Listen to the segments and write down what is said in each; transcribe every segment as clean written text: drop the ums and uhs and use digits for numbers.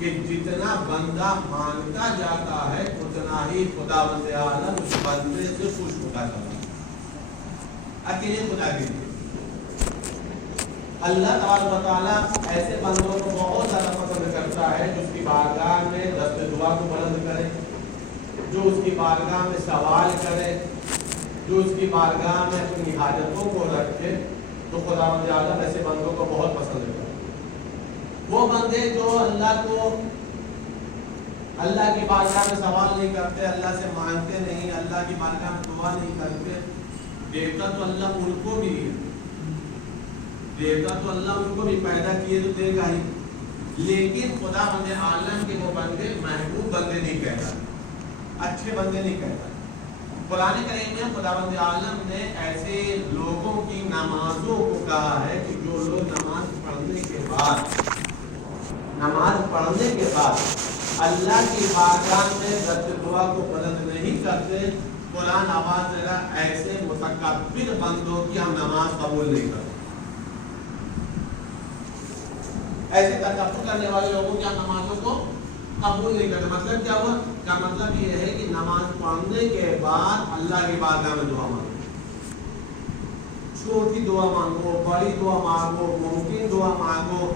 کہ جتنا بندہ مانگتا جاتا ہے اتنا ہی خداوند عالم اس بندے سے خوش ہوتا جاتا ہے. اکیلے خدا کے لیے اللہ تبارک و تعالیٰ ایسے بندوں کو بہت زیادہ پسند کرتا ہے جو اس کی بارگاہ میں دست دعا کو بلند کرے، جو اس کی بارگاہ میں سوال کرے، جو اس کی بارگاہ میں اپنی حاجتوں کو رکھے. تو خداوند عالم ایسے بندوں کو بہت پسند کرتا ہے. وہ بندے جو اللہ کی بارگاہ میں سوال نہیں کرتے، اللہ سے مانگتے نہیں، اللہ کی بارگاہ میں دعا نہیں کرتے، دیتا تو اللہ ان کو بھی ہے، دیتا تو اللہ ان کو بھی پیدا کیے تو دے گا ہی، لیکن خداوند عالم کے وہ بندے محبوب بندے نہیں کہتا، اچھے بندے نہیں کہتا. قرآن کریم میں خداوند عالم نے ایسے لوگوں کی نمازوں کو کہا ہے کہ جو لوگ نماز پڑھنے کے بعد اللہ کی بارگاہ میں دست دعا کو بلند نہیں کرتے، قرآن آواز دے رہا ایسے متکبر بندوں کی ہم نماز قبول نہیں کرتے. ایسے تکبر کرنے والے لوگوں کی ہم نمازوں کو قبول نہیں کرتے. مطلب کیا ہوا؟ کا مطلب یہ ہے کہ نماز پڑھنے کے بعد اللہ کی بارگاہ میں دعا مانگو، چھوٹی دعا مانگو، بڑی دعا مانگو، ممکن دعا مانگو،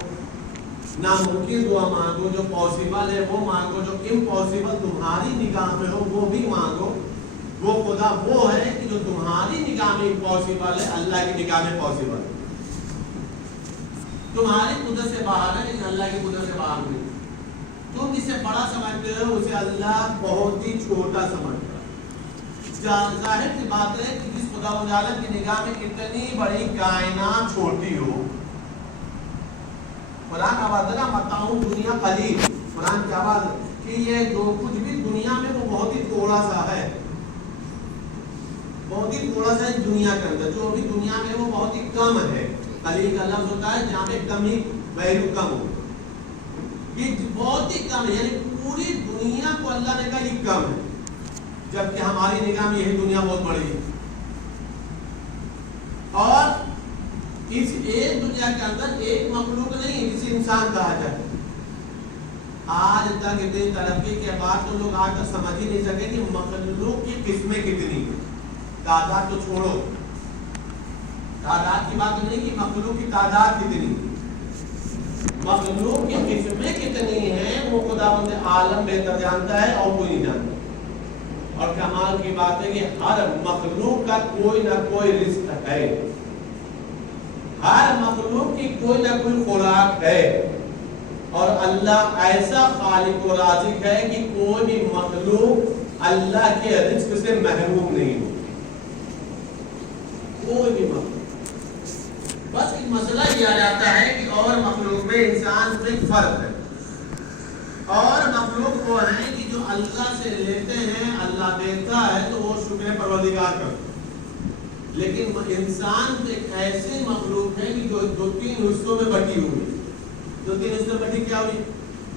ناممکن دعا مانگو، جو پاسبل ہے وہ مانگو، جو امپاسبل تمہاری نگاہ میں ہو وہ بھی مانگو. وہ خدا وہ ہے کہ جو تمہاری نگاہ میں امپاسبل ہے اللہ کی نگاہ میں پاسبل ہے. تمہاری قدرت سے باہر ہے لیکن اللہ کی قدرت سے باہر نہیں. تم جسے بڑا سمجھتے ہو اسے اللہ بہت ہی چھوٹا سمجھتا ہے. ظاہر سی بات ہے کہ جس خداوند عالم کی نگاہ میں اتنی بڑی کائنات چھوٹی ہو. قرآن آواز ہے متاع دنیا قلیل، قرآن کی آواز ہے کہ یہ جو کچھ بھی دنیا میں وہ بہت ہی تھوڑا سا ہے، بہت ہی تھوڑا سا ہے دنیا کے اندر. جو بھی دنیا میں وہ بہت ہی کم ہے. قلیل کا لفظ ہوتا ہے جہاں پہ کم ہی ویلو کم ہو. یہ بہت ہی کم ہے، یعنی پوری دنیا کو اللہ نے کہا یہ کم ہے، جبکہ ہماری نگاہ میں یہی دنیا بہت بڑی ہے. اور اس ایک دنیا کے اندر ایک مخلوق نہیں ہے جسے انسان کہا جائے. آج تک اتنی ترقی کے بعد تو لوگ آج تک سمجھ ہی نہیں سکے کہ مخلوق کی قسمیں کتنی ہیں. تعداد تو چھوڑو، تعداد کی بات نہیں کہ مخلوق کی تعداد کتنی، مخلوق کی قسمیں کتنی ہیں وہ خداوند عالم بہتر جانتا ہے اور کوئی نہیں جانتا. اور کمال کی بات ہے کہ ہر مخلوق کا کوئی نہ کوئی رزق ہے، ہر مخلوق کی کوئی نہ کوئی خوراک ہے. اور اللہ ایسا خالق و رازق ہے کہ کوئی بھی مخلوق اللہ کے رزق سے محروم نہیں ہو، کوئی بھی مخلوق. بس ایک مسئلہ یہ آ جاتا ہے کہ اور مخلوق میں انسان سے ایک فرق ہے. اور مخلوق وہ ہیں کہ جو اللہ سے لیتے ہیں، اللہ دیتا ہے تو وہ شکر پروردگار کرتے ہیں. لیکن انسان ایک ایسے مخلوق ہے کہ جو دو تین حصوں میں بٹی ہوئی. دو تین حصوں میں بٹی کیا ہوئی؟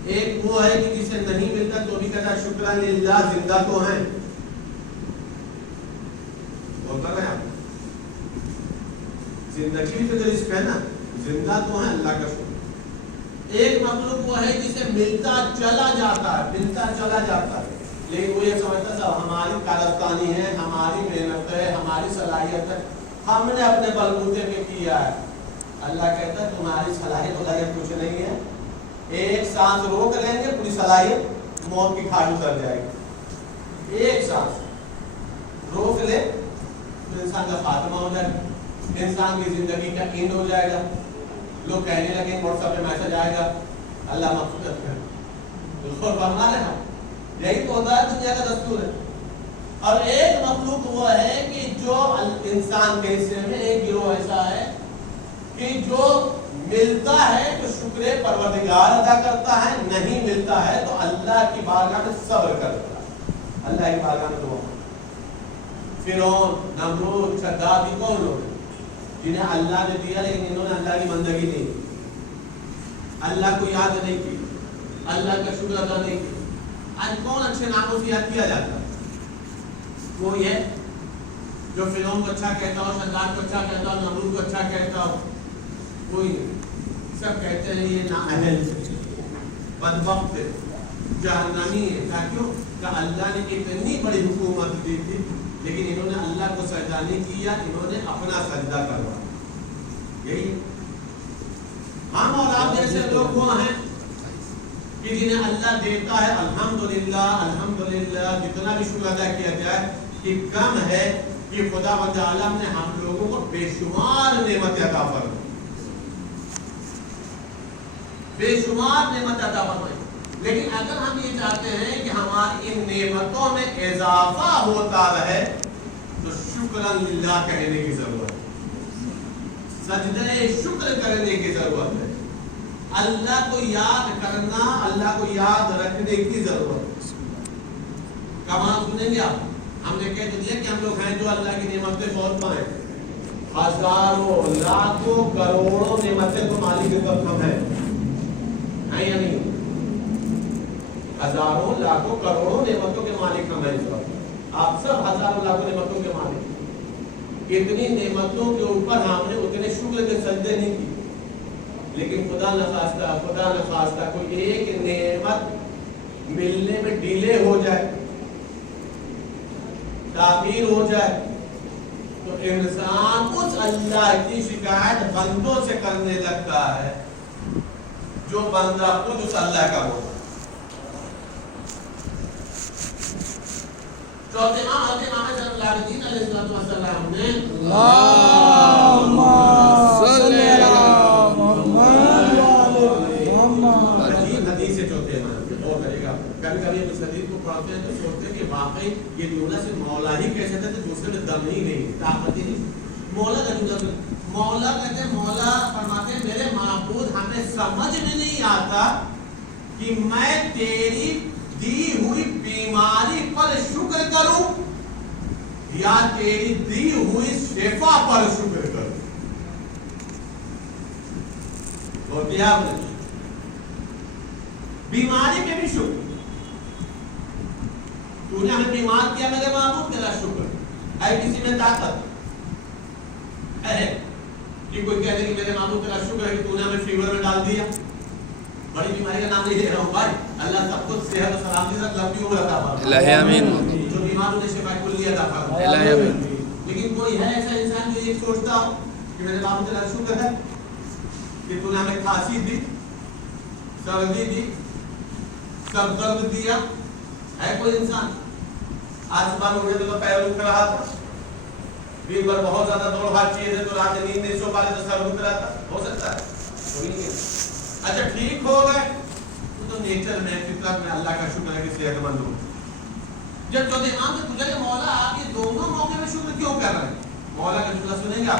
ایک وہ ہے کہ جسے نہیں ملتا تو بھی کہتا ہے شکر للہ، زندہ تو ہیں. بولتا رہے آپ زندگی بھی تو رزق ہے نا، زندہ تو ہے اللہ کا شکر. ایک مخلوق وہ ہے جسے ملتا چلا جاتا ہے، ملتا چلا جاتا ہے، لیکن وہ یہ سمجھتا ہے ہماری کارستانی ہے، ہماری محنت ہے، ہماری صلاحیت ہے، ہم نے اپنے بلبوتے پہ کیا ہے. اللہ کہتا ہے تمہاری صلاحیت کچھ نہیں ہے. ایک سانس روک لیں گے پوری صلاحیت موت کی کھاڑ اتر جائے گی. ایک سانس روک لے تو انسان کا خاتمہ ہو جائے گا، انسان کی زندگی کا اینڈ ہو جائے گا. لوگ کہنے لگے واٹس ایپ پہ میسج آئے گا اللہ مغفرت کرے. فرما رہے ہیں یہی تو ہوتا ہے، دنیا کا دستور ہے. اور ایک مخلوق وہ ہے کہ جو انسان کے حصے میں ایک گروہ ایسا ہے کہ جو ملتا ہے تو شکر پروردگار ادا کرتا ہے، نہیں ملتا ہے تو اللہ کی بارگاہ میں صبر کرتا ہے، اللہ کی بارگاہ میں دعا. فرعون، نمرود، شداد، یہ کون لوگ ہیں جنہیں اللہ نے دیا لیکن انہوں نے اللہ کی بندگی نہیں کی، اللہ کو یاد نہیں کی، اللہ کا شکر ادا نہیں کی. آج کون اچھے ناموں سے یاد کیا جاتا ہے؟ وہ یہ جو فرعون کو اچھا کہتا ہو، شداد کو اچھا کہتا ہو، نمرود کو اچھا کہتا ہو، کوئی نہیں. سب کہتے ہیں یہ نااہل. بدبخت ہے، جہنمی ہے. کیوں کہ اللہ نے اتنی بڑی حکومت دی تھی لیکن انہوں نے اللہ کو سجدہ نہیں کیا، انہوں نے اپنا سجدہ کروا. یہی ہم اور آپ جیسے لوگ وہ ہیں کہ جنہیں اللہ دیتا ہے الحمدللہ الحمدللہ جتنا بھی شکر ادا کیا جائے کہ کم ہے کہ خدا وند عالم نے ہم لوگوں کو بے شمار نعمت عطا فرمائی، بے شمار نعمت عطا فرمائی. لیکن اگر ہم یہ چاہتے ہیں کہ ہماری ان نعمتوں میں اضافہ ہوتا رہے تو شکرا للہ کہنے کی ضرورت ہے، سجدہ شکر کرنے کی ضرورت ہے، اللہ کو یاد کرنا، اللہ کو یاد رکھنے کی ضرورت ہے. کہاں سنیں گے آپ؟ ہم نے کہہ دیا کہ ہم لوگ ہیں جو اللہ کی نعمتیں بہت پائیں، ہزاروں لاکھوں کروڑوں نعمتیں تو مالک کے پاس ہم ہیں یا نہیں؟ ہزاروں لاکھوں کروڑوں نعمتوں کے مالک ہم ہیں اس وقت. آپ سب ہزاروں لاکھوں نعمتوں کے مالک. اتنی نعمتوں کے اوپر ہم نے اتنے شکر کے سجدے نہیں کی. لیکن خدا نخواستہ کوئی ایک نعمت ملنے میں ڈیلے ہو جائے، تعمیر ہو جائے، تو انسان اس اللہ کی شکایت بندوں سے کرنے لگتا ہے جو بندہ خود اس اللہ کا ہوتا ہے. چوتھے امام صلی اللہ علیہ وسلم نے اللہم صلی علی محمد. عجیب حدیث ہے چوتھے امام کی، غور کرے گا. کبھی کبھی اس حدیث کو پڑھتے ہیں تو سوچتے ہیں کہ واقعی یہ جملہ سے مولا ہی کہہ سکتے تھے، دوسرے میں دم ہی نہیں، طاقت ہی نہیں. مولا کا جملہ، مولا کہتے ہیں، مولا فرماتے ہیں میرے معبود ہمیں سمجھ میں نہیں آتا کہ میں تیری دی ہوئی بیماری پر شکر کروں یا تیری دی ہوئی شفا پر شکر کروں. اور کیا بیماری پہ بھی شکر، تو نے ہمیں بیمار کیا میرے معبود تیرا شکر ہے. کسی میں طاقت ہے کہ کوئی کہہ دے کہ میرے معبود تیرا شکر ہے کہ تو نے ہمیں فیور میں ڈال دیا. بڑی بیماری کا نام نہیں لے رہا ہوں بھائی، اللہ سب کو صحت و سلامتی سے لمبی عمر عطا فرمائے. الہی آمین. جو بیمار انہیں شفا کلی عطا فرمائے. الہی آمین. لیکن کوئی ہے ایسا انسان جو یہ سوچتا ہو کہ میرے معبود تیرا شکر ہے کہ تو نے ہمیں کھانسی دی، سردی دی، سر درد دیا؟ ہے کوئی انسان؟ آج صبح اٹھے تو پیر دکھ رہا تھا، دن بھر بہت زیادہ دوڑ بھاگ چیز ہے تو رات نیند نہیں سو پا رہے تو سر دکھ رہا تھا؟ ہو سکتا ہے؟ کوئی نہیں. اچھا ٹھیک ہو گئے تو نیچر میں فطرت میں اللہ کا شکر ہے کہ صحت مند ہو. جب چوتھے امام سے پوچھا کہ مولا آپ یہ دونوں موقع میں شکر کیوں کر رہے ہیں؟ مولا کا جملہ سنیں گا.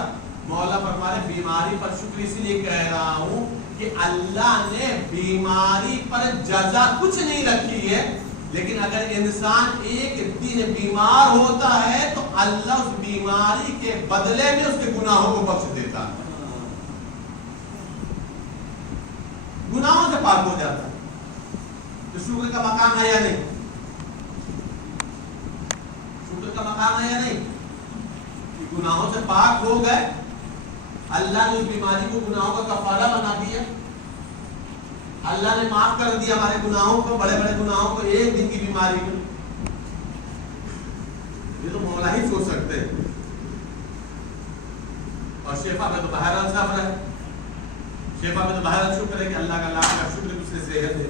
مولا فرما رہے بیماری پر شکر اس لیے کہہ رہا ہوں کہ اللہ نے بیماری پر جزا کچھ نہیں رکھی ہے، لیکن اگر انسان ایک دن بیمار ہوتا ہے تو اللہ اس بیماری کے بدلے میں اس کے گناہوں کو بخش دیتا ہے، گناہوں سے پاک ہو جاتا ہے. تو شکر کا مقام ہے یا نہیں؟ شکر کا مقام ہے یا نہیں؟ کہ گناہوں سے پاک ہو گئے، اللہ نے اس بیماری کو گناہوں کا کفارہ بنا دیا، اللہ نے معاف کر دیا ہمارے گناہوں کو، بڑے بڑے گناہوں کو ایک دن کی بیماری میں. یہ تو مولا ہی سوچ سکتے ہیں. اور شفا میں تو بہرحال صبر ہے، شفا میں تو بہرحال شکر ہے کہ اللہ کا لاکھ کا شکر اس سے صحت ہے.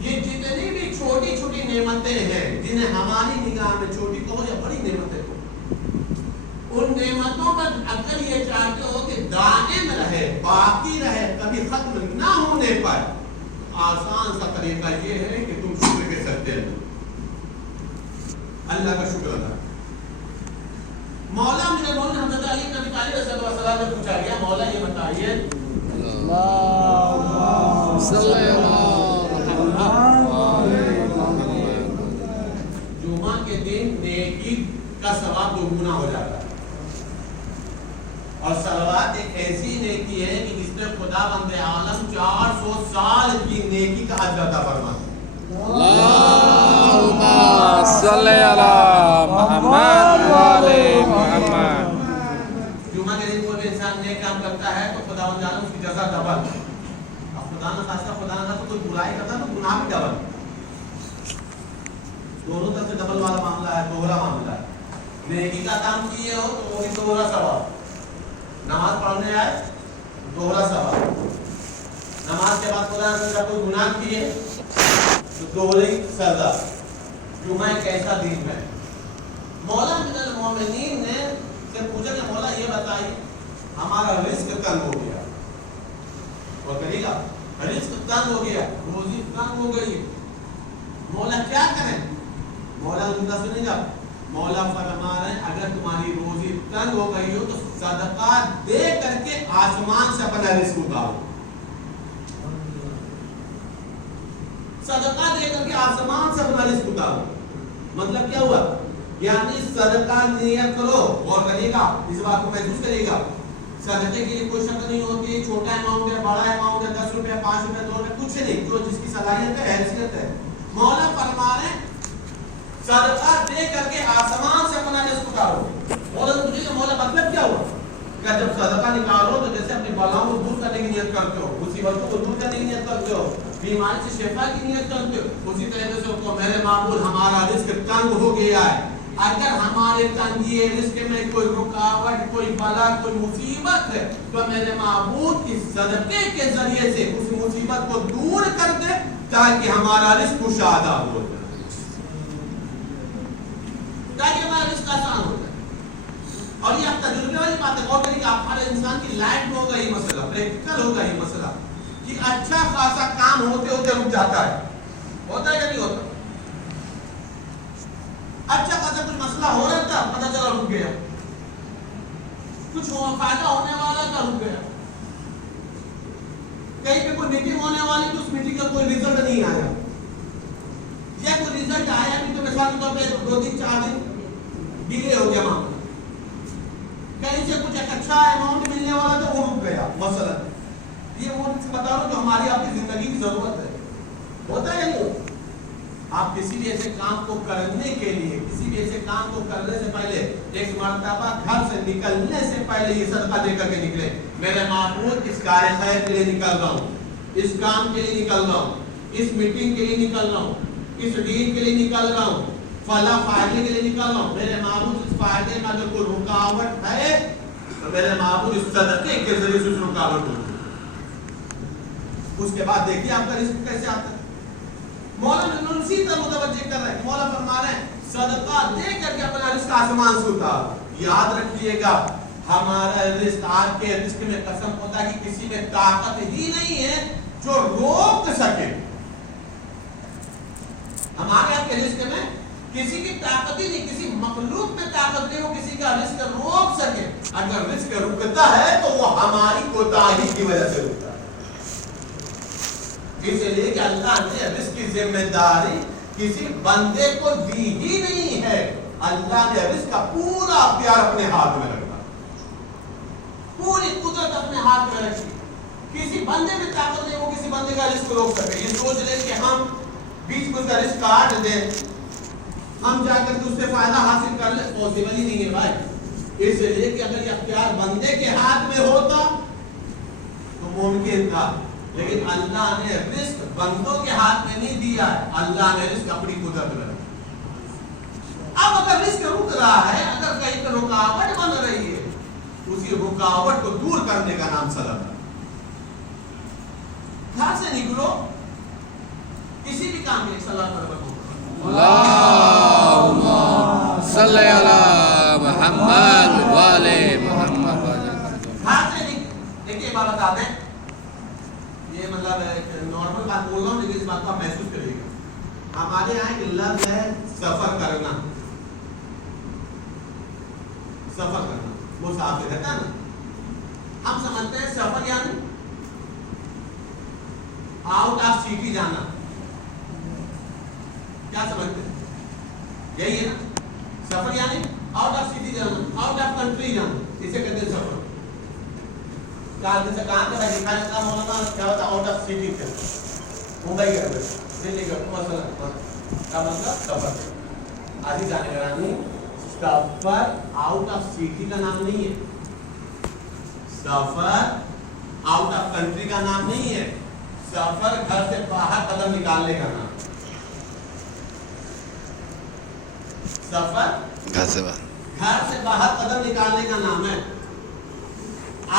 یہ جتنی بھی چھوٹی چھوٹی نعمتیں ہیں جنہیں ہماری نگاہ میں چھوٹی کہو یا بڑی نعمتیں ہو، ان نعمتوں پر اگر یہ چاہتے ہو کہ دائم رہے، باقی رہے، کبھی ختم نہ ہونے پائے، آسان سا طریقہ یہ ہے کہ تم شکر کے سجدے میں اللہ کا شکر ادا. مولا میرے بول نے حضرت علی بن ابی طالب رضی اللہ عنہ سے پوچھا گیا مولا یہ بتائیے اللہم صلی علی محمد. جمعہ کے دن نیکی کا ثواب دوگنا ہو جاتا ہے، اور صلوات ایک ایسی نیکی ہے کہ جس میں خدا بند عالم 400 سال کی نیکی کا اجر عطا فرماتا ہے. اللہم صلی علی محمد و علی محمد. جمعہ کے دن کوئی بھی انسان نیک کام کرتا ہے تو خدا بند عالم اس کی جزا ڈبل. اب خدا نہ خاصہ کوئی برائی کرتا تو گناہ بھی ڈبل, دونوں طرف سے ڈبل والا معاملہ ہے, دوہرا معاملہ ہے. نیکی کا کام کیے ہو تو وہ بھی دوہرا ثواب, نماز پڑھنے آئے دوہرا ثواب, نماز کے بعد خدا نے کوئی گناہ کیے تو دوہری سزا. جمعہ ایک ایسا دن ہے. مولا من المومنین نے سے پوچھا کہ مولا یہ بتائیے ہمارا رزق تنگ ہو گیا, اور کہے گا رزق تنگ ہو گیا, روزی تنگ ہو گئی, مولا کیا کریں؟ مولا ان کا سنیں گا, مولا فرما رہے ہیں اگر تمہاری روزی تنگ ہو گئی ہو تو صدقہ دے کر کے آسمان سے اپنا رزق اتارو. صدقہ دے کر کے آسمان سے اپنا رزق اتارو. مطلب کیا ہوا؟ یعنی صدقہ نیت کرو, اور کریے گا اس بات کو محسوس کریے گا. صدقے کے لیے کوئی شرط نہیں ہوتی, چھوٹا اماؤنٹ ہے, بڑا اماؤنٹ ہے, 10 روپے, 5 روپے, 2 روپے, کچھ نہیں, جو جس کی صلاحیت ہے, حیثیت ہے. مولا فرما رہے ہیں صدقہ دے کر کے آسمان سے اپنا رزق اتارو. مولا نے پوچھا کہ مولا مطلب کیا ہوا؟ کہ جب صدقہ نکالو تو جیسے اپنی بلاؤں کو دور کرنے کی نیت کرتے ہو, مصیبتوں کو دور کرنے کی نیت کرتے ہو, بیماری سے شفا کی نیت کرتے ہو, اسی طریقے سے تو میرے معبود ہمارا رزق تنگ ہو گیا ہے, اگر ہمارے تنگی رزق میں کوئی رکاوٹ, کوئی بلا, کوئی مصیبت ہے تو میرے معبود اس صدقے کے ذریعے سے اس مصیبت کو دور کر دے تاکہ ہمارا رزق کشادہ ہو جائے, تاکہ ہمارا رزق آسان ہو جائے. اور یہ آپ تجربے والی بات ہے, اور کہ آپ ہر انسان کی لائف میں ہوگا یہ مسئلہ, پریکٹیکل ہوگا یہ مسئلہ کہ اچھا خاصا کام ہوتے ہوتے رک جاتا ہے. ہوتا ہے یا نہیں ہوتا؟ اچھا خاصا کچھ مسئلہ ہو رہا تھا, پتہ چلا رک گیا, کچھ فائدہ ہونے والا تھا, رک گیا. کہیں پہ کوئی میٹنگ ہونے والی تو اس میٹنگ کا کوئی ریزلٹ نہیں آیا, یا کوئی ریزلٹ آیا بھی تو مثال کے طور پہ 2 دن 4 دن ڈیلے ہو گیا معاملہ. کہیں سے کچھ ایک اچھا اماؤنٹ ملنے والا تھا وہ رک گیا مثلا. یہ وہ بتا رہا ہوں جو ہماری آپ کی زندگی کی ضرورت ہے. ہوتا ہے یا نہیں ہوتا؟ آپ کسی بھی ایسے کام کو کرنے کے لیے, کسی بھی ایسے کام کو کرنے سے پہلے ایک مرتبہ گھر سے نکلنے سے پہلے یہ صدقہ دے کر کے نکلے, میرے معبود اس کار خیر کے لیے نکل رہا ہوں, اس کام کے لیے نکل رہا ہوں, اس میٹنگ کے لیے نکل رہا ہوں, اس ڈیل کے لیے نکل رہا ہوں, فلاں فائدے کے لیے نکل رہا ہوں. میرے معبود اس فائدے میں اگر کوئی رکاوٹ ہے تو میرے معبود اس صدقے کے ذریعے سے اس رکاوٹ کو, اس کے بعد دیکھیے آپ کا رزق کیسے آتا ہے. مولا نے اسی طرح متوجہ کر رہے ہیں, مولا فرما رہے ہیں صدقہ دے کر کے اپنا رزق آسمان سے اتار. یاد رکھیے گا ہمارا رزق, آپ کے رزق میں قسم ہوتا ہے کہ کسی میں طاقت ہی نہیں ہے جو روک سکے. ہمارے آپ کے رزق میں کسی کی طاقت ہی نہیں, کسی مخلوق میں طاقت نہیں ہو کسی کا رزق روک سکے. اگر رزق رکتا ہے تو وہ ہماری کوتاہی کی وجہ سے رکتا ہے. اس لیے کہ اللہ نے رزق کی ذمہ داری کسی بندے کو دی ہی نہیں ہے. اللہ نے رزق کا پورا اختیار اپنے ہاتھ میں رکھا, پوری قدرت اپنے ہاتھ میں رکھی. کسی بندے میں طاقت نہیں وہ کسی بندے کا رزق روک سکے. یہ سوچ لیں کہ ہم بیچ میں اس کا رزق کاٹ دیں, ہم جا کر اس سے فائدہ حاصل کر لیں, پاسبل ہی نہیں ہے بھائی. اس لیے کہ اگر یہ اختیار بندے کے ہاتھ میں ہوتا تو ممکن تھا, لیکن اللہ نے رزق بندوں کے ہاتھ میں نہیں دیا ہے, اللہ نے رزق اپنی قدرت میں رکھا. اب اگر رزق رک رہا ہے, اگر کہیں پہ رکاوٹ بن رہی ہے, اسی رکاوٹ کو دور کرنے کا نام صدقہ. گھر سے نکلو کسی بھی کام کے صلاح پر اللہم صلی علی محمد والے محمد. گھر سے دیکھیے بات بتاتے ہیں, یہ مطلب نارمل بات بول رہا ہوں لیکن اس بات کو آپ محسوس کریے گا. ہمارے یہاں ایک لفظ ہے سفر کرنا, سفر کرنا, مسافر رہتا ہے نا. ہم سمجھتے ہیں سفر یعنی آؤٹ آف سٹی جانا. کیا سمجھتے ہیں؟ یہی ہے نا, سفر یعنی آؤٹ آف سٹی جانا, آؤٹ آف کنٹری جانا, اسے کہتے ہیں سفر. کہاں سے کہاں کا بھائی دکھا جاتا مولانا کیا ہوتا ہے آؤٹ آف سٹی سے, ممبئی کا دلی کا مثلا, کا مطلب سفر. آج جانے کا نام نہیں, سفر آؤٹ آف سٹی کا نام نہیں ہے, سفر آؤٹ آف کنٹری کا نام نہیں ہے, سفر گھر سے باہر قدم نکالنے کا نام. سفر گھر سے باہر قدم نکالنے کا نام ہے.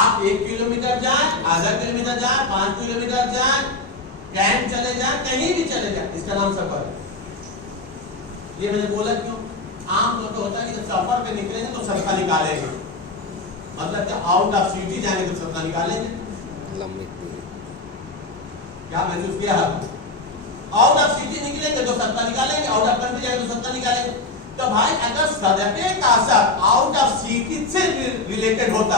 آپ 1 کلومیٹر جائیں, آدھا کلومیٹر جائیں, 5 کلومیٹر جائیں, کیمپ چلے جائیں, کہیں بھی چلے جائیں, اس کا نام سفر ہے. یہ میں نے بولا کیوں؟ عام طور پہ ہوتا ہے کہ جب سفر پہ نکلیں گے تو صدقہ نکالیں گے, مطلب کہ آؤٹ آف سٹی جائیں گے تو صدقہ نکالیں گے. کیا محسوس کیا آپ؟ آؤٹ آف سٹی نکلیں گے تو صدقہ نکالیں گے, آؤٹ آف کنٹری جائیں گے تو صدقہ نکالیں گے. تو بھائی اگر صدقے کا اثر آؤٹ آف سٹی سے ریلیٹڈ ہوتا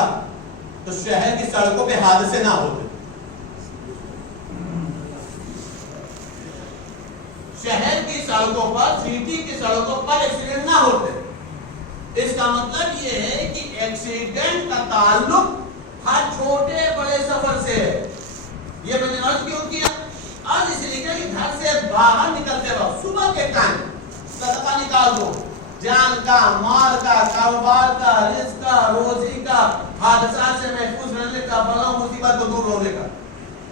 تو شہر کی سڑکوں پہ حادثے نہ ہوتے. شہر کی سڑکوں پر, سٹی کی سڑکوں پر ایکسیڈنٹ نہ ہوتے. اس کا مطلب یہ ہے کہ ایکسیڈنٹ کا تعلق ہر چھوٹے بڑے سفر سے ہے. یہ میں نے عرض کیوں کیا؟ آج اس لیے کہ گھر سے باہر نکلتے وقت صبح کے ٹائم صدقہ نکال دو. جان کا, مال کا, کاروبار کا, رزق کا, روزی کا, حادثات سے محفوظ رہنے کا, بلا مصیبت کو دور ہونے کا.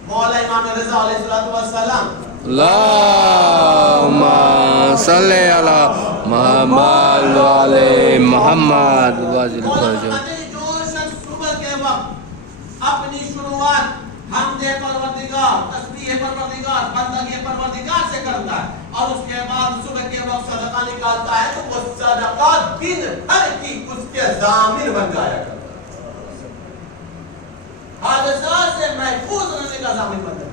مولا امام رضا علیہ السلام اللہم صلی علی محمد وعلی محمد واجل فرجو. جو شخص صبح کے وقت اپنی شروعات حمد پروردگار, تسبیح پروردگار, بندگی پروردگار سے کرتا ہے اور اس کے بعد صبح کے وقت صدقہ نکالتا ہے تو وہ صدقہ دن بھر کی اس کے ضامن بن جایا کرتا ہے. حادثات سے محفوظ رہنے کا ضامن بن جاتا ہے,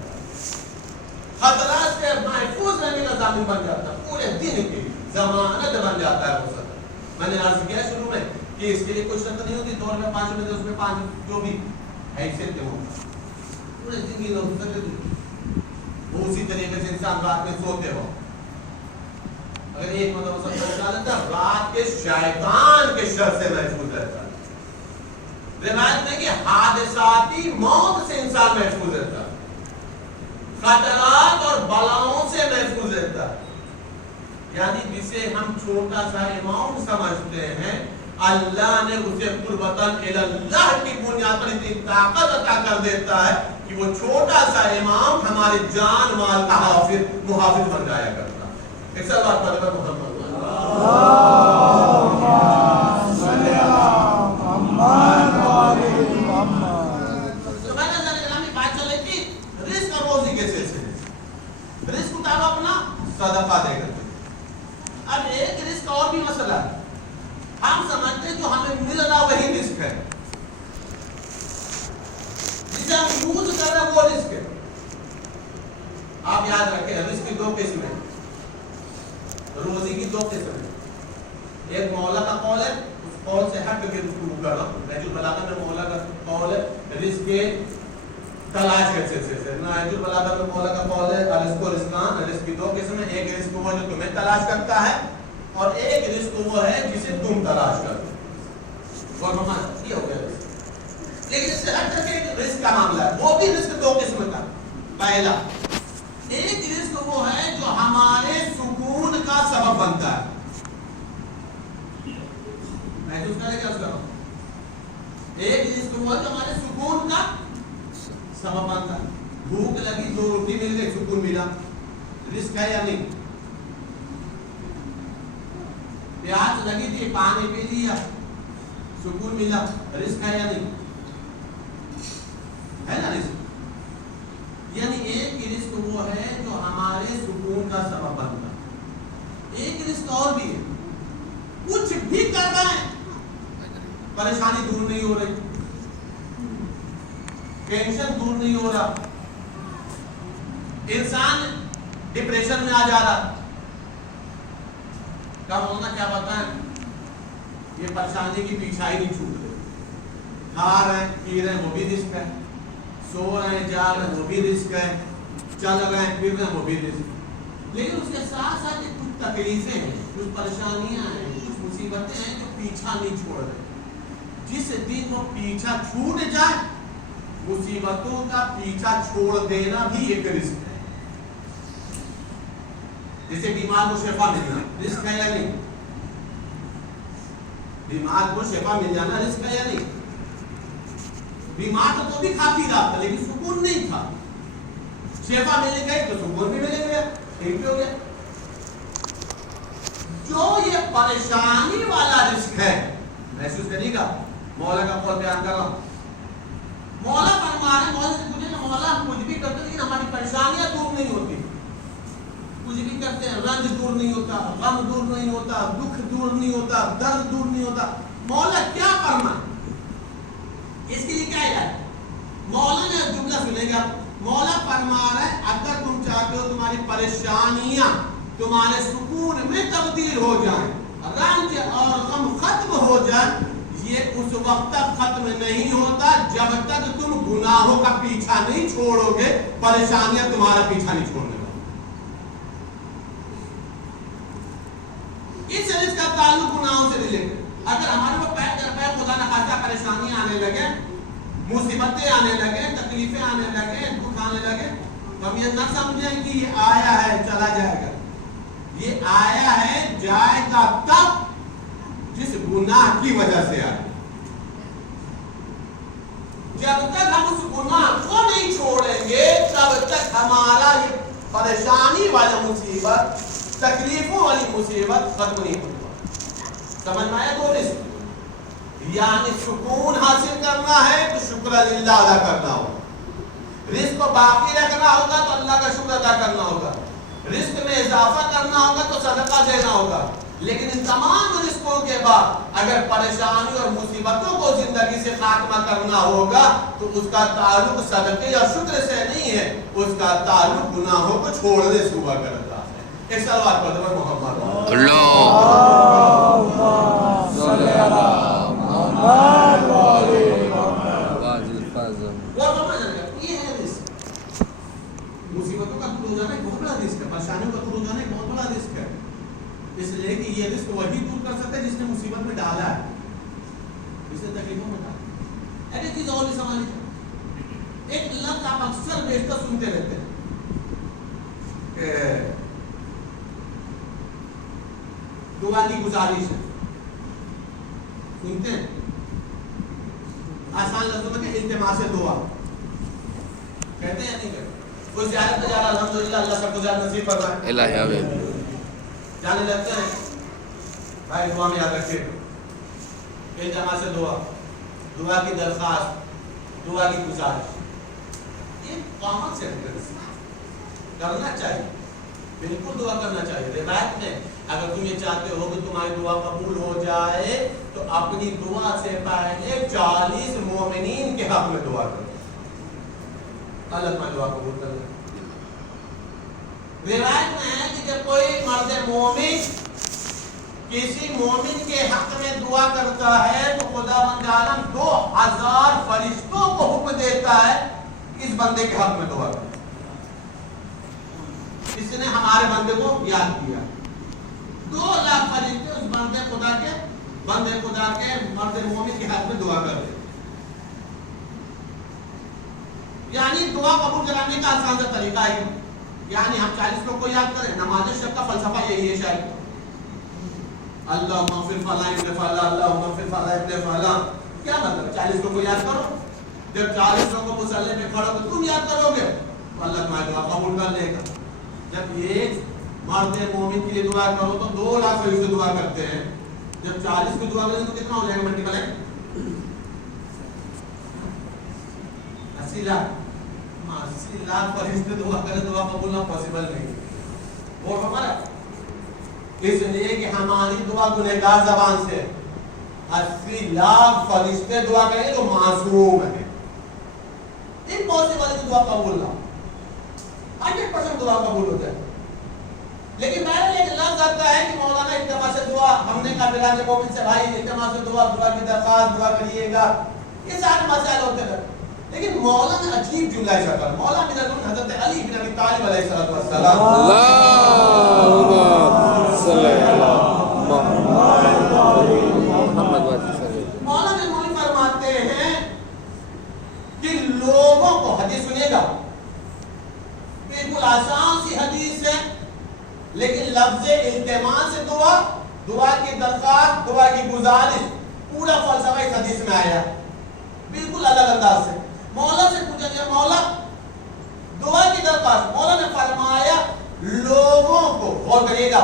خطرات سے محفوظ رہنے کا ضامن بن جاتا ہے, پورے دن کی ضمانت بن جاتا ہے وہ صدقہ. میں نے عرض کیا شروع میں کہ اس کے لیے کوئی شرط نہیں ہوتی, دور میں 5 منٹ اس میں 5 جو بھی حیثیت کے ہوں پورے دن کی لوگ وہ اسی طریقے سے انسان رات میں سوتے ہو اگر ایک مطلب صدقہ نکالتا ہے رات کے شیطان کے شر سے محفوظ رہتا ہے. روایت میں کہ حادثاتی موت سے انسان محفوظ رہتا ہے, خطرات اور بلاؤں سے محفوظ رہتا ہے. یعنی جسے ہم چھوٹا سا اماؤنٹ سمجھتے ہیں, اللہ نے اسے قربتاً اللہ کی بنیاد پر اتنی طاقت عطا کر دیتا ہے کہ وہ چھوٹا سا امام ہمارے جان مال کا محافظ بن جایا کرتا ہے. ایک سال بات پر محمد تو میں نے ذرا بات چل رہی تھی رزق اور روزی کے سلسلے. رزق اٹھاو اپنا, صدقہ دے کر. اب ایک رزق اور بھی مسئلہ ہے, ہم سمجھتے ہیں جو ہمیں مل رہا وہی رزق ہے, جسے ہم یوز کر رہے ہیں وہ رزق ہے. آپ یاد رکھیں رزق کی 2 قسم ہیں, روزی کی 2 قسم ہیں. ایک مولا کا قول ہے, اس قول سے ہٹ کے رکوع کر رہا ہوں. نہج البلاغہ میں مولا کا قول ہے رزق کے تلاش کے سلسلے سے. نہج البلاغہ میں مولا کا قول ہے رزق و رزقان, رزق کی 2 قسم ہیں. ایک رزق وہ جو تمہیں تلاش کرتا ہے اور ایک رزق وہ ہے جسے تم تلاش کرتے ہو. اور محمد یہ ہو گیا رزق. لیکن اس سے ہٹ کر کے ایک رزق کا معاملہ ہے, وہ بھی رزق 2 قسم کا. پہلا ایک رزق وہ ہے جو ہمارے سکون کا سبب بنتا ہے. محسوس کریں کیا اس کا؟ ایک رزق وہ ہے جو ہمارے سکون کا سبب بنتا ہے. بھوک لگی 2 روٹی مل گئی, سکون ملا, رزق ہے یا نہیں؟ پیاس لگی تھی, پانی پی لیا, سکون ملا, رزق ہے یا نہیں؟ ہے نا رزق. یعنی ایک رزق وہ ہے جو ہمارے سکون کا سبب بنتا ہے. ایک رزق اور بھی ہے, کچھ بھی کر رہے ہیں پریشانی دور نہیں ہو رہی, ٹینشن دور نہیں ہو رہا, انسان ڈپریشن میں آ جا رہا. کیا بولنا کیا بتائیں, یہ پریشانی کی پیچھائی نہیں چھوٹ رہی. کھا رہے ہیں, پی رہے ہیں, وہ بھی رزق ہے. سو رہے ہیں, جا رہے ہیں, وہ بھی رزق ہے. چل رہے ہیں, پھر رہے ہیں, وہ بھی رزق. لیکن اس کے ساتھ ساتھ کچھ تکلیفیں ہیں, کچھ پریشانیاں ہیں, کچھ مصیبتیں ہیں جو پیچھا نہیں چھوڑ رہے. جس دن وہ پیچھا چھوٹ جائے, مصیبتوں کا پیچھا چھوڑ دینا بھی ایک رزق ہے. جیسے بیمار کو شفا ملنا رزق ہے یا نہیں؟ بیمار کو شفا مل جانا رزق ہے یا نہیں؟ بیمار تو بھی کافی رہا تھا لیکن سکون نہیں تھا. شفا مل گئی تو سکون بھی مل گیا، ٹھیک بھی ہو گیا۔ جو یہ پریشانی والا رزق ہے، محسوس کرے گا، مولا کا قول بیان کر رہا ہوں، مولا فرما رہے ہیں، مولا سے پوچھیں کہ مولا ہم کچھ بھی کرتے لیکن ہماری پریشانیاں دور نہیں ہوتی، کچھ بھی کرتے ہیں رنج دور نہیں ہوتا، غم دور نہیں ہوتا، دکھ دور نہیں ہوتا، درد دور نہیں ہوتا۔ مولا کیا فرما، اس کے لیے کیا ہے؟ مولا نے جملہ سنے گا، مولا فرما رہا ہے اگر تم چاہتے ہو تمہاری پریشانیاں تمہارے سکون میں تبدیل ہو جائیں، رنج اور غم ختم ہو جائیں، یہ اس وقت تک ختم نہیں ہوتا جب تک تم گناہوں کا پیچھا نہیں چھوڑو گے، پریشانیاں تمہارا پیچھا نہیں چھوڑنے گا۔ اس رزق کا تعلق گناہوں سے ریلیٹڈ۔ اگر ہمارے کو پیر در پیر خدا نہ خاصہ پریشانیاں آنے لگے، مصیبتیں آنے لگے، تکلیفیں آنے لگے، دکھ آنے لگے، تو ہم یہ نہ سمجھیں کہ یہ آیا ہے چلا جائے گا، یہ آیا ہے جائے گا تب جس گناہ کی وجہ سے آئے۔ جب تک ہم اس گناہ کو نہیں چھوڑیں گے تب تک ہمارا یہ پریشانی والا مصیبت، تکلیفوں والی مصیبت ختم نہیں ہوگا۔ سمجھ میں آیا؟ دو رزق، یعنی سکون حاصل کرنا ہے تو شکر للہ ادا کرنا ہوگا، رزق کو باقی رکھنا ہوگا تو اللہ کا شکر ادا کرنا ہوگا، رزق میں اضافہ کرنا ہوگا تو صدقہ دینا ہوگا۔ لیکن ان تمام رزقوں کے بعد اگر پریشانی اور مصیبتوں کو زندگی سے خاتمہ کرنا ہوگا تو اس کا تعلق صدقے یا شکر سے نہیں ہے، اس کا تعلق گناہوں کو چھوڑنے سے ہوا کرتا ہے۔ ایک سوال پڑھتے ہیں محمد اللہم صلی علی محمد و آل محمد۔ یہ ہے رزق، مصیبتوں کا دور ہو جانا ایک بہت بڑا رزق ہے، پریشانیوں کا دور ہو جانا ایک بہت بڑا رزق ہے، اس لیے کہ یہ رزق وہی دور کر سکتا ہے جس نے مصیبت میں ڈالا ہے، جس نے تکلیفوں میں ڈالا ہے۔ ایک چیز اور سمجھ لیجیے، ایک لفظ آپ اکثر بیشتر سنتے رہتے ہیں کہ دعا کی گزارش ہے، سنتے ہیں آسان لفظوں میں کہ التماس دعا کہتے ہیں یا نہیں کہتے؟ کوئی زیارت نہ جا رہا، الحمدللہ اللہ سب کو زیارت نصیب فرمائے، الہی آمین، جانے لگتے ہیں بھائی دعا میں یاد رکھے، التماس دعا، دعا کی درخواست، دعا کی گزارش، یہ کامن سینٹینس کرنا چاہیے، بالکل دعا کرنا چاہیے۔ روایت میں اگر تم یہ چاہتے ہو کہ تمہاری دعا قبول ہو جائے تو اپنی دعا سے پہلے 40 مومنین کے حق میں دعا کرو، اللہ تمہاری دعا قبول کر لے۔ روایت میں ہے کہ جب کوئی مرد مومن کسی مومن کے حق میں دعا کرتا ہے تو خداوند عالم 2000 فرشتوں کو حکم دیتا ہے اس بندے کے حق میں دعا کرو، اس نے ہمارے بندے کو یاد کیا، 2 لاکھ فرشتے اس بندے خدا کے مرد مومن کے حق میں دعا کرتے، یعنی دعا قبول کرانے کا آسان سا طریقہ ہے، یعنی ہم 40 لوگ کو یاد کریں، نماز شب کا فلسفہ یہی ہے شاید، اللہم اغفر فلاں ابن فلاں، اللہم اغفر فلاں ابن فلاں، کیا مطلب 40 لوگ کو یاد کرو، جب 40 لوگ کو مصلی پہ کھڑو تو تم یاد کرو گے تو اللہ تمہاری دعا قبول کر لے گا۔ جب ایک مرد مومن کے لیے دعا کرو تو 2 لاکھ فرشتے دعا کرتے ہیں، جب 40 کو دعا کریں تو کتنا ہو جائے گا ملٹیپل ہے؟ 80 لاکھ، 80 لاکھ فرشتے دعا کریں دعا قبول نہ پاسبل نہیں، اور ہمارا اس لیے کہ ہماری دعا گنہگار زبان سے 80 لاکھ فرشتے دعا کریں تو معصوم ہے، امپاسبل ہے کہ دعا قبول نہ 100% دعا قبول ہو جائے، لیکن میں نے ایک لفظ آتا ہے کہ مولانا التماس دعا، ہم نے کہا بلال مومن سے بھائی التماس دعا، دعا کی درخواست، دعا کریے گا، یہ سارے مسائل ہوتے ہیں، لیکن مولانا عجیب جملہ ایسا کر، مولا من الدن حضرت علی بن ابی طالب علیہ السلام، اللہم صلی علی محمد و آل مولا من المؤمن فرماتے ہیں کہ لوگوں کو، حدیث سنیے گا، بالکل آسان سی حدیث ہے لیکن لفظ التماس دعا، دعا کی درخواست، دعا کی گزارش، پورا فلسفہ اس حدیث میں آیا بالکل الگ انداز سے۔ مولا سے پوچھا گیا مولا دعا کی درخواست. مولا نے فرمایا لوگوں کو، غور کریے گا،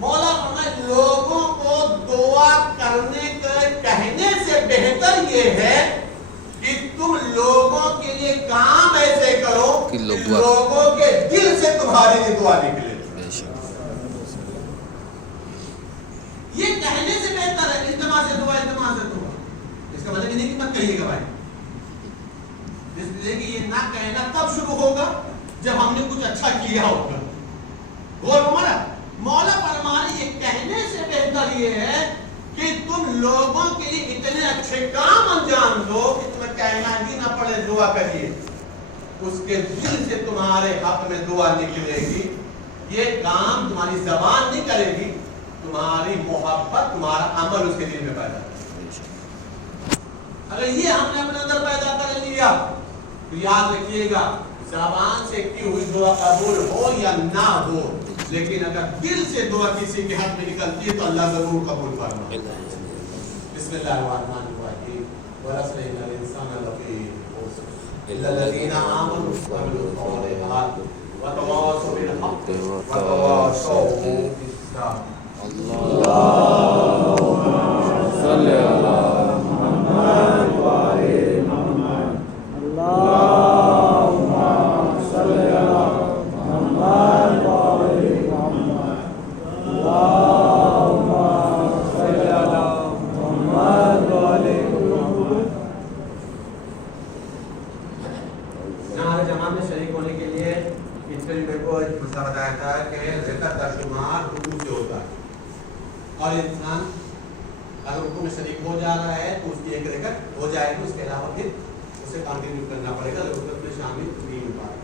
مولا فرمایا لوگوں کو دعا کرنے کے کہنے سے بہتر یہ ہے کہ تم لوگوں کے لیے کام ایسے کرو کہ لوگوں کے دل سے تمہارے لیے دعا نکلے. یہ کہنے سے بہتر ہے اجتماع سے دعا، اجتماع سے دعا. اس کا مطلب یہ نہیں کہ مت کہیے گا بھائی، اس لیے کہ یہ نہ کہنا تب شروع ہوگا جب ہم نے کچھ اچھا کیا ہوگا. غور ہمارا مولا فرمانے یہ کہنے سے بہتر یہ ہے کہ تم لوگوں کے لیے اتنے اچھے کام انجام دو کہ تمہیں کہنا ہی نہ پڑے دعا کریے، اس کے دل سے تمہارے حق میں دعا نکلے گی. یہ کام تمہاری زبان نہیں کرے گی، تمہاری محبت، تمہارا عمل اس کے دل میں پیدا کرے. اگر یہ ہم نے اپنے اندر پیدا کر لیا تو یاد رکھیے گا زبان سے کی ہوئی دعا قبول ہو یا نہ ہو، لیکن اگر دل سے دعا کسی کے حق میں نکلتی ہے تو اللہ ضرور قبول فرمائے. بسم اللہ الرحمن الرحیم. وَلَسْنَ إِنَّ الْإِنسَانَ لَفِي خُسْرٍ إِلَّا الَّذِينَ آمَنُوا وَعَمِلُوا الصَّالِحَاتِ وَتَوَاصَوْا بِالْحَقِّ وَتَوَاصَوْا بِالصَّبْرِ. اللهم صل على محمد وعلى محمد. اللهم صل على محمد وعلى محمد. اللهم صل على محمد وعلى محمد. ہمارے جماعت میں شریک ہونے کے لیے اس میں میرے کو ایک مسئلہ بتایا تھا کہ رکعت کا شمار رکوع سے ہوتا ہے، اور انسان اگر رکوع میں شریک ہو جا رہا ہے تو اس کی ایک رکعت ہو جائے گی، اس کے علاوہ پھر اسے کنٹینیو کرنا پڑے گا، رکعت میں شامل نہیں ہو پائے.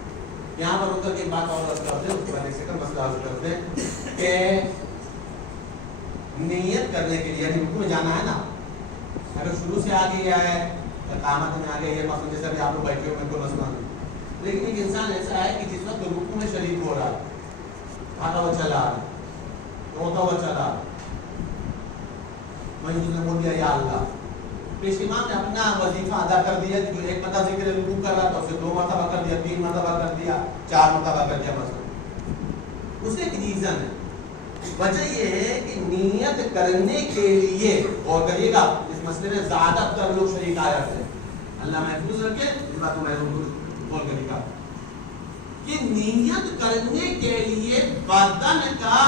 یہاں پر رکعت کی ایک بات اور عرض کرتے ہیں، اس کے بعد ایک سیکنڈ مسئلہ عرض کرتے ہیں کہ نیت کرنے کے لیے یعنی رکوع میں جانا ہے نا، اگر شروع سے آ گیا ہے، اقامت میں آ گیا ہے، مثلا جیسے ابھی آپ لوگ بیٹھے ہوئے کوئی مسئلہ نہیں، لیکن ایک انسان ایسا ہے کہ جس وقت رکوع میں شریک ہو رہا ہے، آتا ہوا چلا آ رہا ہے، روتا ہوا چلا آ رہا ہے، وہیں اس نے بول دیا یا اللہ، پیش امام نے اپنا وظیفہ ادا کر دیا کہ جو ایک مرتبہ ذکر رکوع کر رہا تھا اسے 2 مرتبہ کر دیا، 3 مرتبہ کر دیا، 4 مرتبہ کر دیا. مثلا اس نے ایک ریزن ہے، وجہ یہ ہے کہ نیت کرنے کے لیے، غور کریے گا اس مسئلے میں زیادہ تر لوگ شریک آ جاتے ہیں، اللہ محفوظ رکھے اس بات کو محفوظ غور کریے گا کہ نیت کرنے کے لیے بدن کا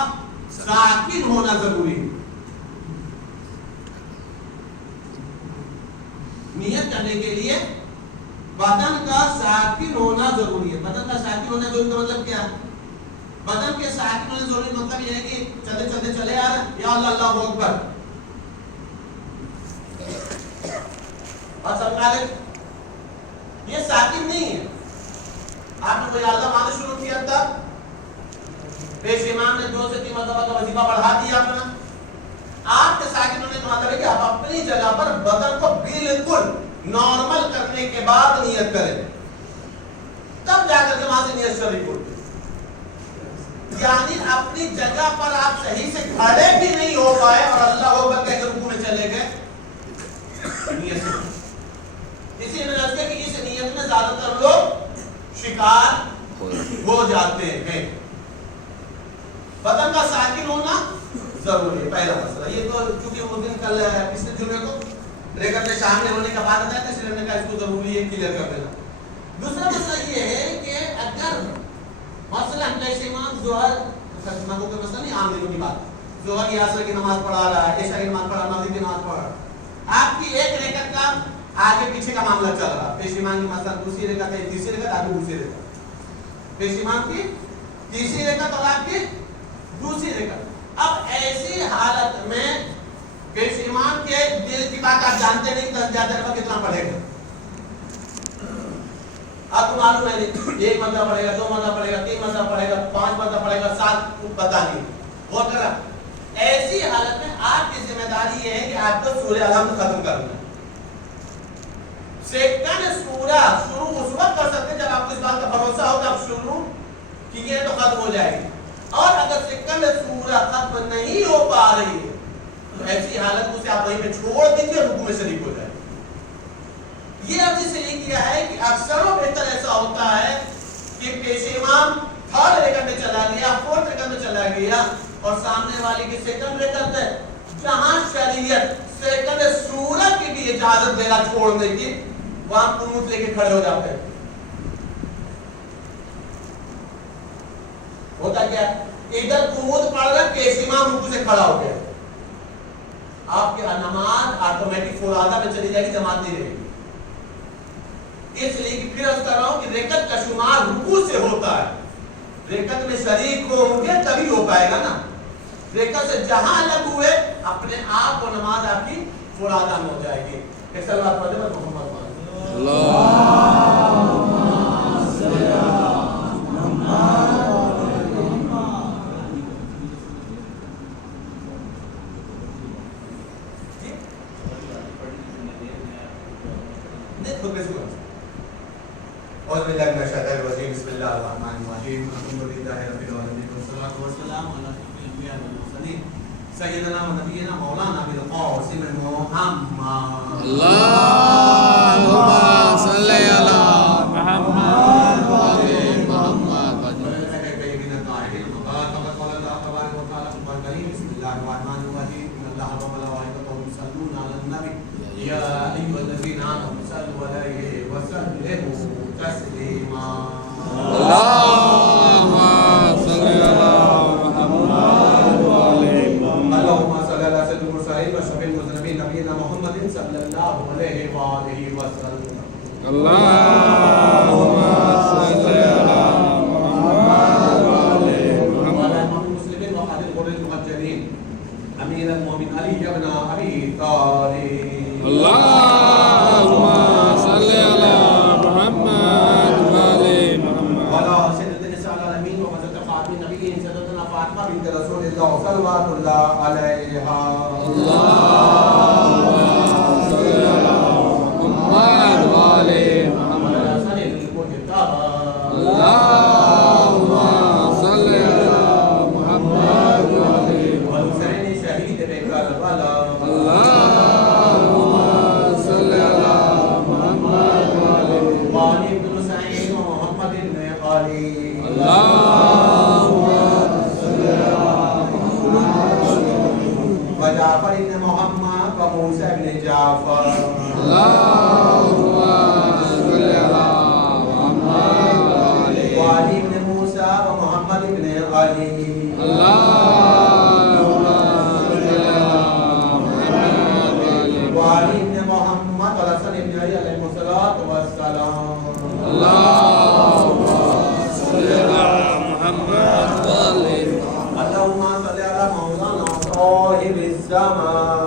ساکن ہونا ضروری ہے. نیت کرنے کے لیے بدن کا ساکن ہونا ضروری ہے. بدن کا ساکن ہونا ضروری کا مطلب کیا ہے؟ بدن کے ساکن ہونے ضروری مطلب یہ ہے کہ چلتے چلتے چلے آ رہے یا اللہ اللہ اکبر، بس یہ ساکن نہیں ہے. آپ نے کوئی اللہ مانا شروع کیا تھا، پیش امام نے 2 سے 3 مرتبہ کا وظیفہ بڑھا دیا اپنا، آپ کے ساکن ہونے کا مطلب ہے کہ آپ اپنی جگہ پر بدن کو بالکل نارمل کرنے کے بعد نیت کریں، تب جا کر کے وہاں سے نیت شریک ہوتی ہے. یعنی اپنی جگہ پر آپ صحیح سے کھڑے بھی نہیں ہو پائے اور اللہ اکبر کہہ کر رکوع میں چلے گئے، نیت سے. اسی میں لگتا ہے کہ اس نیت میں زیادہ تر لوگ شکار ہو جاتے ہیں. بدن کا ساکن ہونا ضروری ہے، پہلا مسئلہ. یہ تو چونکہ اس دن کل پچھلے جمعے کو ریکر میں شامل ہونے کا بات آتا ہے اس لیے ہم نے کہا اس کو ضروری ہے کلیئر کر دینا. دوسرا مسئلہ یہ ہے کہ اگر مثلا پیش امام ظہر کو کوئی مسئلہ نہیں، عام دنوں کی بات، ظہر یا عصر کی نماز پڑھا رہا ہے، عشاء کی نماز پڑھا رہا ہے، مغرب کی نماز پڑھا رہا ہے، آپ کی ایک ریکت کا آگے پیچھے کا معاملہ چل رہا ہے. پیش امام کی مثلا دوسری ریکت ہے، تیسری ریکت، آگے دوسری ریکت، پیش امام کی تیسری ریکت اور آپ کی دوسری ریکت. اب ایسی حالت میں پیش امام کے دل کی بات آپ جانتے نہیں، 10 زیادہ کتنا پڑھے گا آپ کو معلوم ہے نہیں، 1 مرتبہ پڑھے گا، 2 مرتبہ پڑھے گا، 3 مرتبہ پڑھے گا، 5 مرتبہ پڑھے گا، 7 پتہ نہیں. غور کرا ایسی حالت میں آپ کی ذمہ داری یہ ہے کہ آپ کو سورہ الحمد ختم کرنا ہے. سیکنڈ سورہ شروع اس وقت کر سکتے ہیں جب آپ کو اس بات کا بھروسہ ہو کہ آپ شروع کیے تو ختم ہو جائے گی، اور اگر سیکنڈ سورہ ختم نہیں ہو پا رہی ہے تو ایسی حالت کو سے آپ وہیں پہ چھوڑ دیجیے، رکوع میں شریک ہو جائے. یہ اب اس لیے کیا ہے کہ اکثر و بیشتر ایسا ہوتا ہے کہ پیش امام تھرڈ رکعت میں چلا گیا، فورتھ رکعت میں چلا گیا اور سامنے والی کی سیکنڈ رکعت ہے، جہاں شریعت سیکنڈ سورت کی بھی اجازت دینا چھوڑنے کی، وہاں قنوت لے کے کھڑے ہو جاتے ہیں۔ ہوتا کیا ہے؟ ادھر قنوت پڑھ رہا ہے، پیش امام رکوع سے کھڑا ہو گیا، آپ کی نماز آٹومیٹک فرادہ میں چلی جائے گی، جماعت نہیں رہے گی۔ اس لیے کہ پھر اس طرح کہ رکعت کا شمار رکوع سے ہوتا ہے، رکعت میں شریک ہوں گے تبھی ہو پائے گا نا۔ رکعت سے جہاں الگ ہوئے اپنے آپ کو نماز آپ کی فرادہ میں ہو جائے گی۔ ایک صلوات پڑھیں محمد اور بسم اللہ الرحمن الرحیم، الحمد للہ رب العالمین والصلاۃ والسلام علی اشرف الانبیاء والمرسلین سیدنا و نبینا مولانا بالقاسم محمد اللهم صل على محمد وعلى محمد بسم اللہ الرحمن الرحیم، ان اللہ وملائکتہ یصلون علی النبی یا ایھا الذین آمنوا صلوا علیہ وسلموا تسلیما۔ اللهم صل على محمد وعلى محمد اللهم صل على سيد المرسلين وشفيع المذنبين نبينا محمد صلى الله عليه وآله وسلم۔ اللهم صل على محمد وعلى محمد وعلى إمام المسلمين وقائد الغر المهجرين أمير المؤمنين علي بن أبي طالب۔ اللهم صل على محمد وعلى محمد وعلى سيدنا النساء العالمين ومزة خاتم النبيين سيدتنا فاطمة بنت رسول الله صلوات الله عليها۔ اللهم صل على محمد وعلى محمد وعلى سنن المجتبى۔ اللهم صل على محمد وعلى والحسين شهيد بكربلاء۔ اللهم صل على محمد وعلى وعلي بن سعيد ومحمد بن علي۔ اللهم صل على وجعفر بن محمد وموسى بن جعفر۔ اللهم صل على محمد وعلى وعلي بن موسى ومحمد بن علي۔ اللهم صل على محمد وعلى وعلي بن محمد والحسن بن علي عليهم الصلاة والسلام۔ اللهم صل على محمد وعلى اللهم صل على مولانا صاحب الزمان۔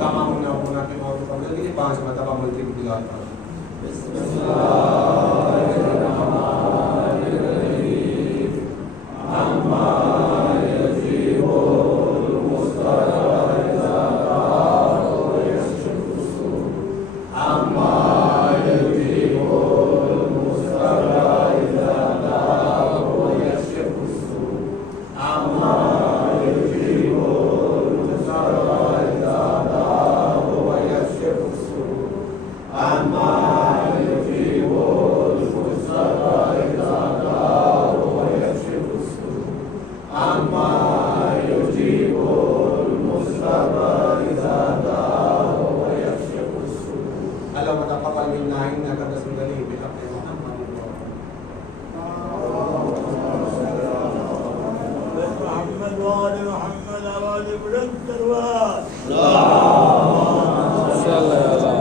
تمام نبونا کے موضوع پر مل گئی 5 مرتبہ ملتی کو دلاتا ہوں۔ اللهم تقبل منا انك انت السميع العليم بحق محمد محمد وآل محمد وآل بلند الدروات صل على